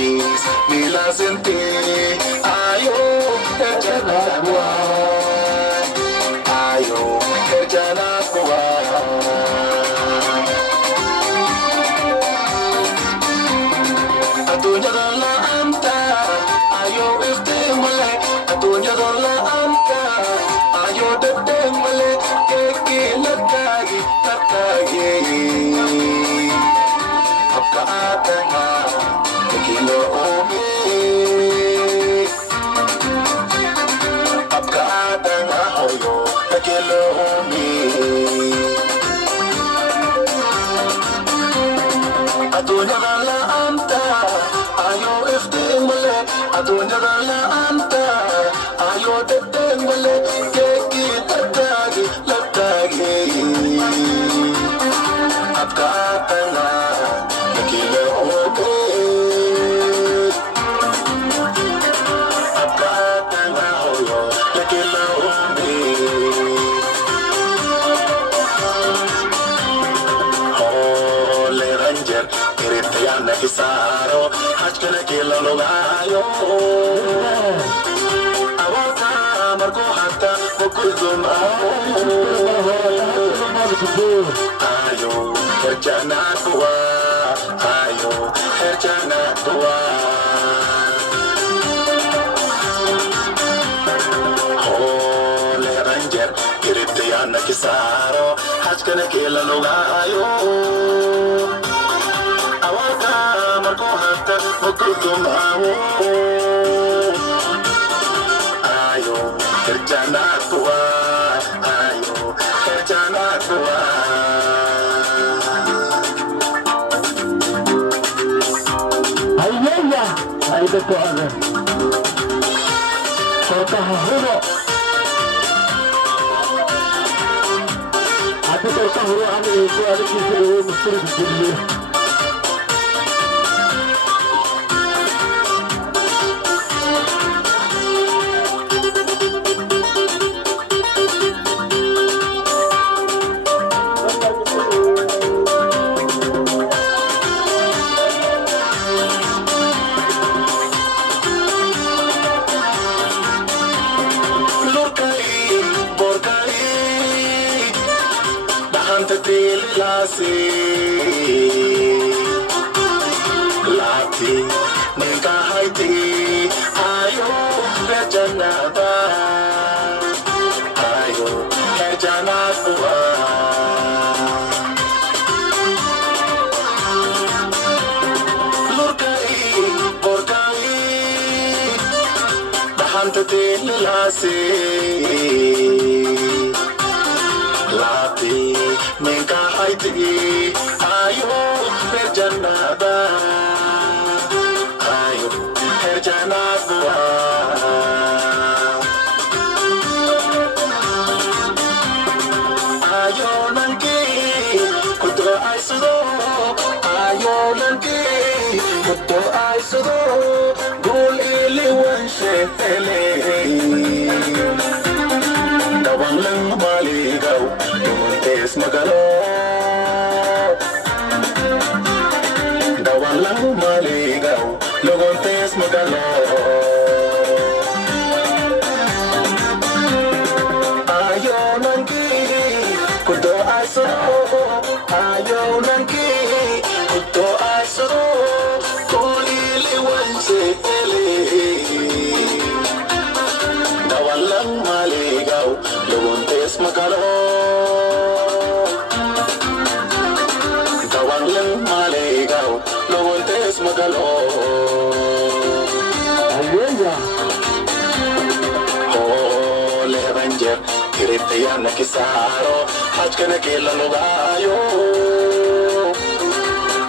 país, ni la sentí. Ayo, echana agua. Ayo, echana agua. Atunya dalla anta, ayo istimale. Atunya dalla anta, ayo dedemale. Keki latagi, latagi. Apka atanga, kekilo omi. Apka atanga hoyo, kekilo omi. Atunya dalla anta, ayo iftimale. Atunya dalla anta, ayo dedemale. Keki latagi, latagi. Apka atanga, kekilo omi. Apka atanga hoyo, kekilo omi. Ole Ranger, Kiritayana Kisaro, Hachkana Kila Logayo. Awata Marco Hata, Mokuzuma. Ayo, Herjana Tua. Ayo, Herjana Tua. Ole Ranger, Kiritayana Kisaro, Hachkana Kila Logayo. Awata Marco Hata, Mokuzuma. Ayo, Herjana Tua. Ayo, Herjana Tua. Ayaya, ay beto ada. Kota Huro. Ada kota Huro ada itu ada kisah mesti dibeli. Lurkai, borkai, dahan tetil lasi, lati, nikahaiti, ayo berjanata, ayo berjanatua. Lurkai, borkai, dahan tetil lasi, lati, nikahaiti, ayo berjanata, ayo berjanatua. Ayo nanti kutu aisudo, ayo nanti kutu aisudo, gul iliwan shetele. Dawang lang maligaw, tumuntes magalo. Dawang lang maligaw, luguntes magalo. Ayaw nanti kudo aisudo, ayaw nanti kudo aisudo, gul iliwan shetele. Dawang lang maligaw, luguntes magalo. Dawang lang maligaw, luguntes magalo. Ayaya. Ole Ranger, Kiritayana Kisaro, Hachkana Kila Logayo.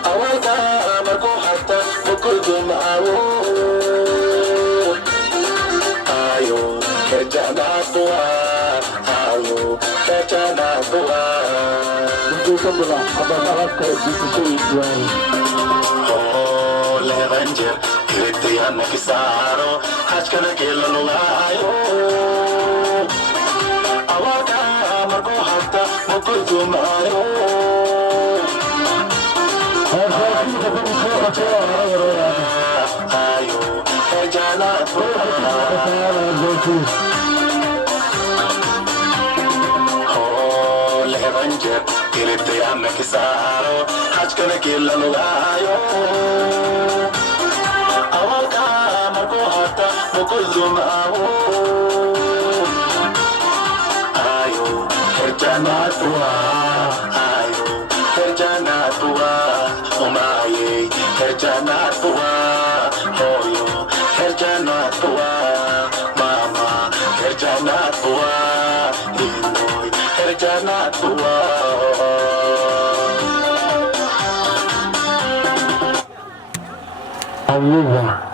Awata Marco Hata, Mokuzuma. Ayo, Herjana Tua. Ayo, Herjana Tua. Untuk semula abang-abang ke itu tujuan. Ole Ranger, Kiritayana Kisaro, Hachkana Kila Logayo. Awata Marco Hata, Mokuzuma. Levanjer, irete a mekisaro, hachkana killa lugayo. Awaka marko hata mukullum awo. Ayo, herjana tua, ayo, herjana tua, umaye, herjana tua, hoyo, herjana tua, mama, herjana tua, inoy, herjana tua. Allah